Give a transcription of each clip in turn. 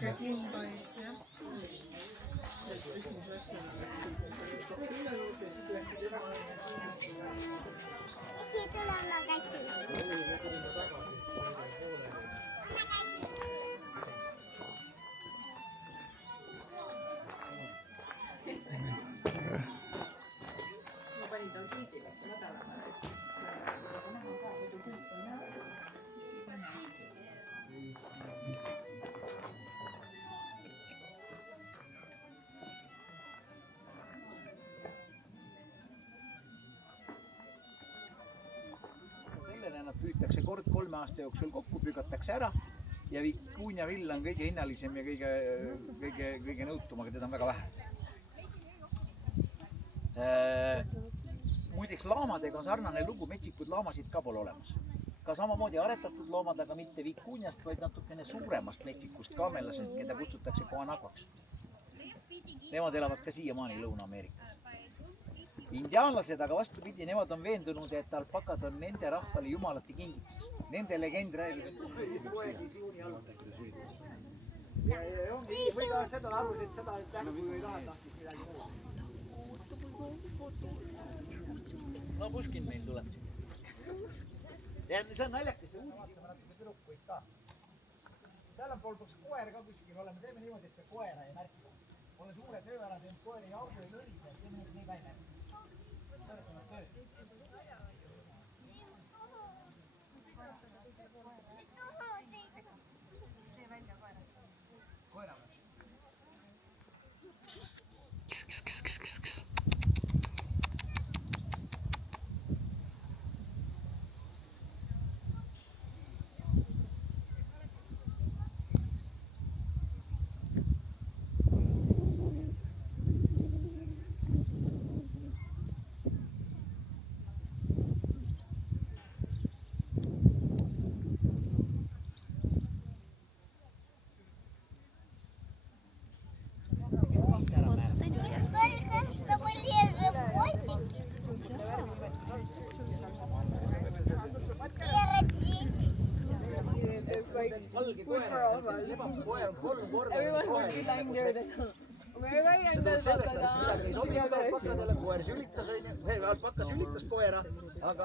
ja kimbaid, jah. Esimese asjana läksid üle juurde ja siis läksid ema ja siit tulema käsin. ma panin ta kiidile madalama, et siis näha ka, muidu kõik on näha. Sellena nad püütakse kord 3 aasta jooksul kokku, pügatakse ära ja viikuunjavill on kõige hinnalisem ja kõige nõutum, aga teda on väga vähe. Muideks laamadega on sarnane lugu, metsikud laamasid ka pole olemas. Ka samamoodi aretatud loomad, aga mitte viikuunjast, vaid natukene suuremast metsikust kaamelasest, keda kutsutakse koanagvaks. Nemad elavad ka siiamaani Lõuna-Ameerikas. Indiaanlased aga vastupidi, nemad on veendunud, et alpakad on nende rahvale jumalate kingitus. Nende legend räägib, et poegi siuni alutati sülitus. Ja ongi, või ka seda arvasid, seda tähku ei taha tahtis midagi muud. No Puškin meil tuleb siin. Ja see on naljakas, see uudisime natuke tüdrukuid ka. Seal on pool koer ka kuskil olema, teeme niimoodi, et koera ei märkida. Ole suure töö ära, teeme koer ei augu ei lõrise, et teeme nii ka ei märkida. Alpaka sülitas koera, aga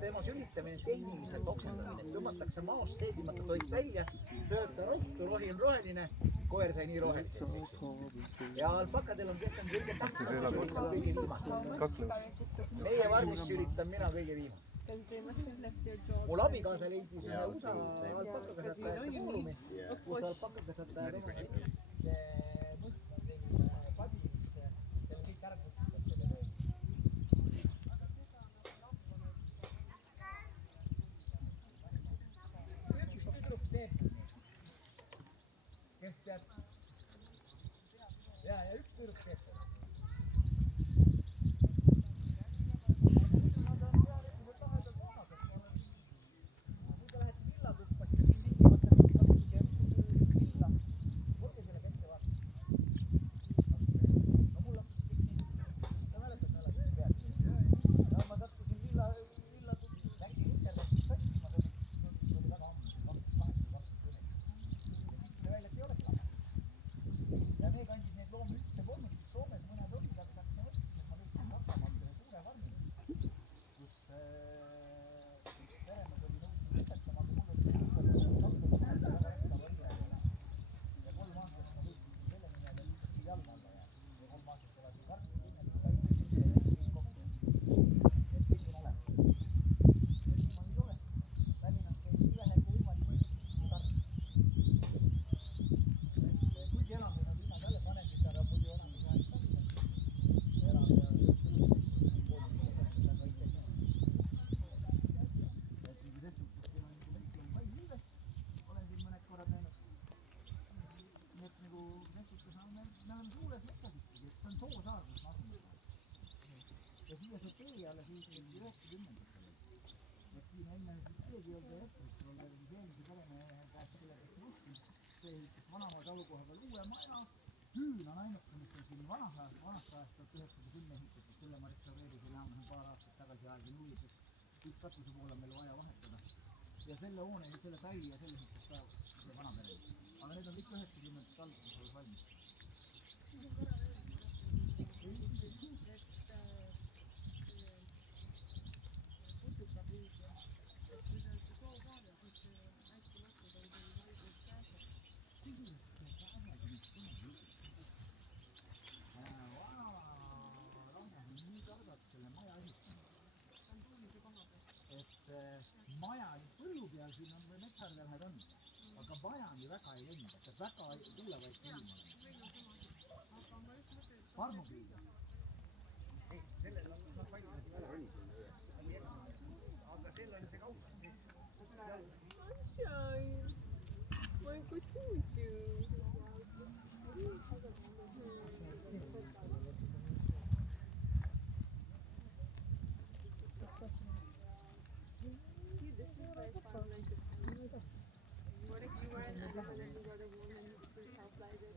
tema sülitamine tehniliselt oksendamine. Tõmmatakse maost seedimata toit välja, sööta rohtu, rohi on roheline, koer sai nii roheliseks. Ja alpakadel on kesken kõige tähtsam, kõige viimast. Meie varmis sülitan mina kõige viimast. Mul abikaasa leidis ühe USA alpakakasvatajate foorumi, kus alpakakasvatajad padis selle kõik ära kutsuvad selle töö. Üks tüdruk teeb, kes teab, ja üks tüdruk teeb. Ja siia see tee alla siis 90. Et siin enne keegi ei olnud jätnud, oli eelmise peremehe käest selle käest russi, see ehitas vanamaa talukoha peal uue maja, küün on ainuke, mis on siin vanast ajast 1910 ehitatud, selle ma restaureerisin enam paar aastat tagasi aega nullidest, üks katuse poole on meil vaja vahetada. ja selle hoone, selle sai ja selles mõttes ka see vana pere. Aga need on kõik 90 alguses olid valmis. Maja põllu peal siin on või metsarlehed on, aga majani väga ei lenda, et väga tuulevaid ilma. Parmu püüda. Ei, sellel on palju ära oli. Aga seal on see kaup. Ma ei kutsunud ju. What if you were in Netherlands and you got a woman whose house like this?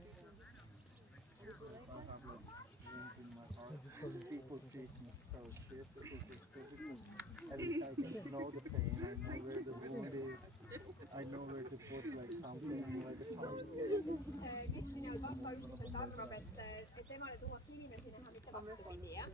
People treat me so shit. This is just stupid. At least I can know the pain. I know where the wound is. I know where to put like something like a target. Keskmine Alpaka üldiselt arvab, et temale tuuakse inimesi näha, mitte vastupidi, jah.